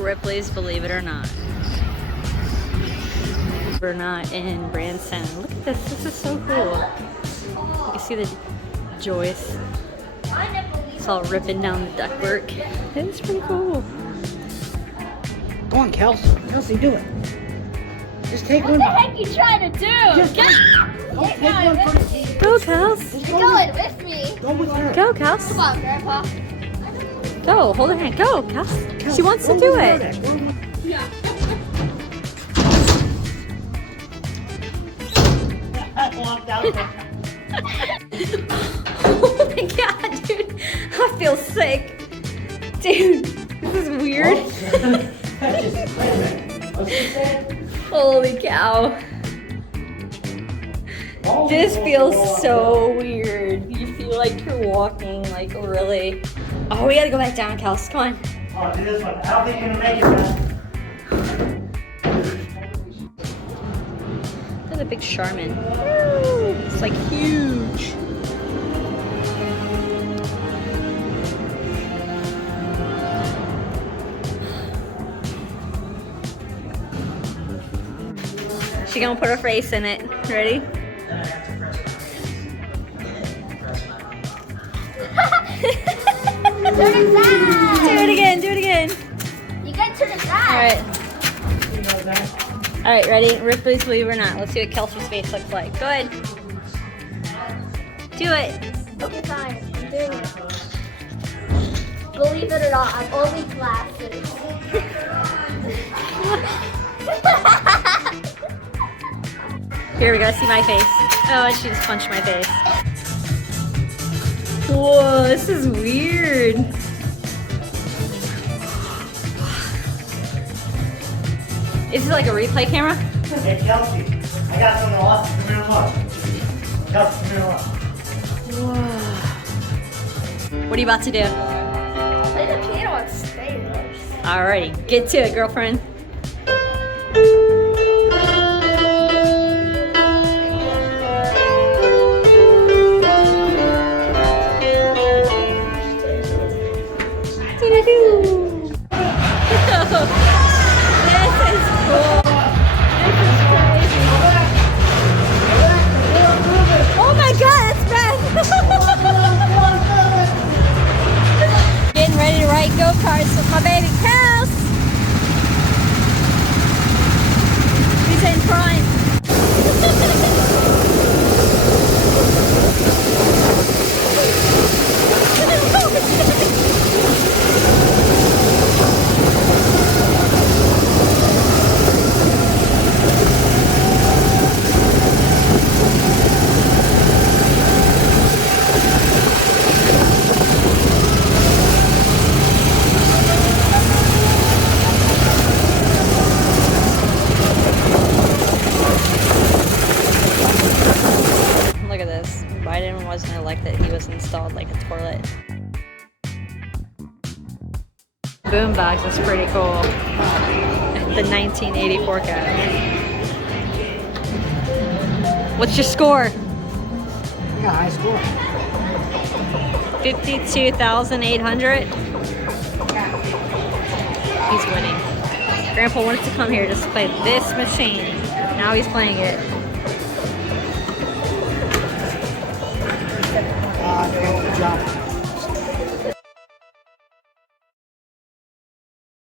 Ripley's, believe it or not. We're not in Branson. Look at this. This is so cool. You can see the joist. It's all ripping down the ductwork. It's pretty cool. Come on, Kelsey. Kelsey, do it. Just take one. What the heck are you trying to do? Take one for the team. Go, Kels. You're going with me. Go with her. Go, Kels. Come on, Grandpa. Go. Hold her hand. Go, Kels. She wants to do it. Yeah. Oh my god, dude. I feel sick. Dude, this is weird. Holy cow. This feels so weird. You feel like you're walking, like, really. Oh, we gotta go back down, Kels. Come on. Oh, do this one. I don't think you're gonna make it, man. There's a big Charmin. Woo! It's like huge. She gonna put her face in it. Ready? Turn it back. Do it again. Do it again. You gotta turn it All back. right. All right. Ready? Ripley's believe it or not. Let's see what Kelsey's face looks like. Go ahead. Do it. Okay, fine. I'm doing it. Believe it or not, I'm only glasses. Here we go. See my face. Oh, she just punched my face. Whoa, this is weird. Is it like a replay camera? Hey, Kelsey. I got something awesome. Come here and look. Kelsey, come here and look. Whoa. What are you about to do? Play the piano on stairs. Alrighty, get to it, girlfriend. Getting ready to ride go-karts with my baby Kels. He's in front. Look at this. Biden wasn't elected. He was installed like a toilet. Boombox is pretty cool. The 1984 guy. What's your score? I got a high score. 52,800. He's winning. Grandpa wanted to come here just to play this machine. Now he's playing it.